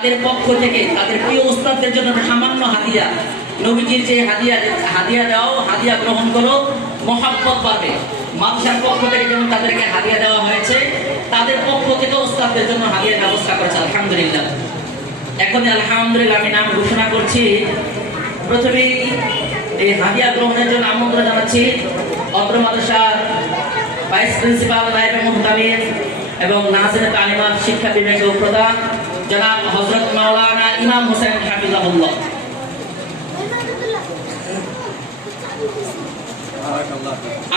তাদের পক্ষ থেকে তাদের প্রিয় উস্তাদদের জন্য সামান্য হাদিয়া, নবীজির যে হাদিয়া দাও, হাদিয়া গ্রহণ করো, মহাব্বত পাবে। মাদ্রাসার পক্ষ থেকে যেমন তাদেরকে হাদিয়া দেওয়া হয়েছে, তাদের পক্ষ থেকে উস্তাদদের জন্য হাদিয়ার ব্যবস্থা করেছে। আলহামদুলিল্লাহ। এখন আলহামদুলিল্লাহ আমি নাম ঘোষণা করছি। প্রথমেই এই হাদিয়া গ্রহণের জন্য আমন্ত্রণ জানাচ্ছি অত্র মাদ্রাসার ভাইস প্রিন্সিপাল, নায়েবে মুহতামিম এবং নাজিরে তালিমাত শিক্ষা বিভাগীয় প্রধান জনাব হযরত মাওলানা ইমাম হোসেন হাফিজাহুল্লাহ।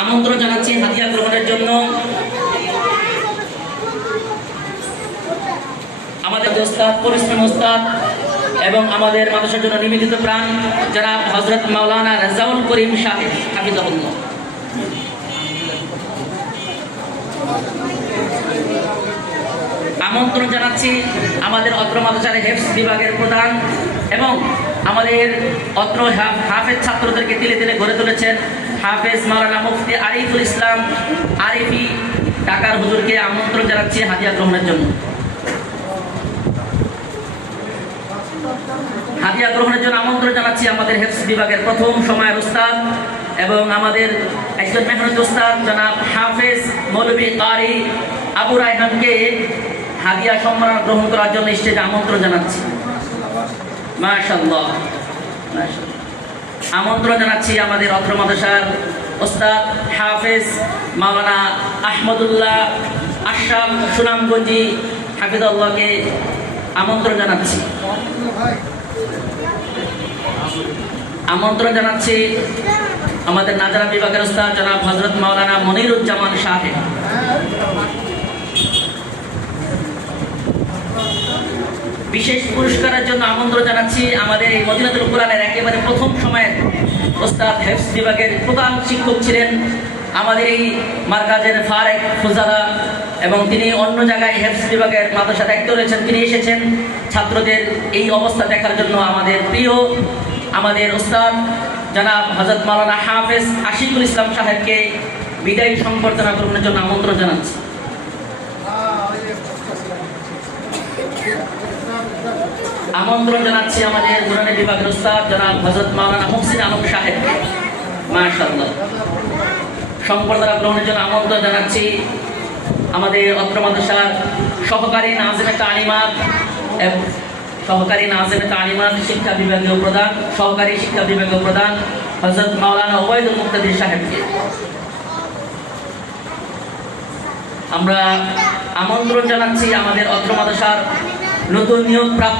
আমন্ত্রণ জানাচ্ছি হাদিয়া গ্রহণের জন্য আমাদের উস্তাদ, পরিশ্রমী উস্তাদ এবং আমাদের মাদ্রাসার জন্য নিবেদিত প্রাণ জনাব হযরত মাওলানা রাজাউল করিম সাহেব হাফিজাহুল্লাহ। আমন্ত্রণ জানাচ্ছি আমাদের অত্র মাদ্রাসার হেফজ বিভাগের প্রধান এবং আমাদের অত্র হাফেজ ছাত্রদেরকে তিলে তিলে গড়ে তুলেছেন হাফেজ মাওলানা মুফতি আরিফুল ইসলাম আরিফি ঢাকার হুজুরকে আমন্ত্রণ জানাচ্ছি হাদিয়া গ্রহণের জন্য। হাদিয়া গ্রহণের জন্য আমন্ত্রণ জানাচ্ছি আমাদের হেফজ বিভাগের প্রথম সময়ের উস্তাদ এবং আমাদের একজন মেহনতি উস্তাদ জনাব হাফেজ মৌলভী কারি আবু রায়হানকে হাদিয়া সম্মান গ্রহণ করার জন্য স্টেজে আমন্ত্রণ জানাচ্ছি। মাশাআল্লাহ, মাশাআল্লাহ। আমন্ত্রণ জানাচ্ছি আমাদের অত্র মাদ্রাসার উস্তাদ হাফেজ মাওলানা আহমদুল্লাহ আশরাফ সুনামগঞ্জি হাফিজাহুল্লাহকে আমন্ত্রণ জানাচ্ছি। আমন্ত্রণ জানাচ্ছি আমাদের নাজারা বিভাগের উস্তাদ জনাব হযরত মাওলানা মনিরুজ্জামান সাহেব। বিশেষ পুরস্কারের জন্য আমন্ত্রণ জানাচ্ছি আমাদের এই মদিনাতুল কুরআনের একেবারে প্রথম সময়ের উস্তাদ, হেফজ বিভাগের প্রধান শিক্ষক ছিলেন আমাদের এই মার্কাজের ফারেক ফুজাদা এবং তিনি অন্য জায়গায় হেফজ বিভাগের মাদ্রাসা দায়িত্ব রয়েছেন। তিনি এসেছেন ছাত্রদের এই অবস্থা দেখার জন্য। আমাদের প্রিয় আমাদের উস্তাদ জনাব হযরত মাওলানা হাফেজ আশিকুল ইসলাম সাহেবকে বিদায়ী সংবর্ধনা গ্রহণের জন্য আমন্ত্রণ জানাচ্ছি। আমন্ত্রণ জানাচ্ছি আমাদের নুরানি বিভাগের উস্তাদ জনাব হযরত মাওলানা মুহসিন আলম সাহেবকে। মাশাআল্লাহ। সংবর্ধনা গ্রহণের জন্য আমন্ত্রণ জানাচ্ছি আমাদের অত্র মাদ্রাসার সহকারী নাজিমে তালিমাত শিক্ষা বিভাগীয় প্রধান, সহকারী শিক্ষা বিভাগীয় প্রধান হযরত মাওলানা ওবায়দুল মুক্তাদির সাহেবকে আমরা আমন্ত্রণ জানাচ্ছি আমাদের অত্র মাদ্রাসার নতুন নিয়োগ প্রাপ্ত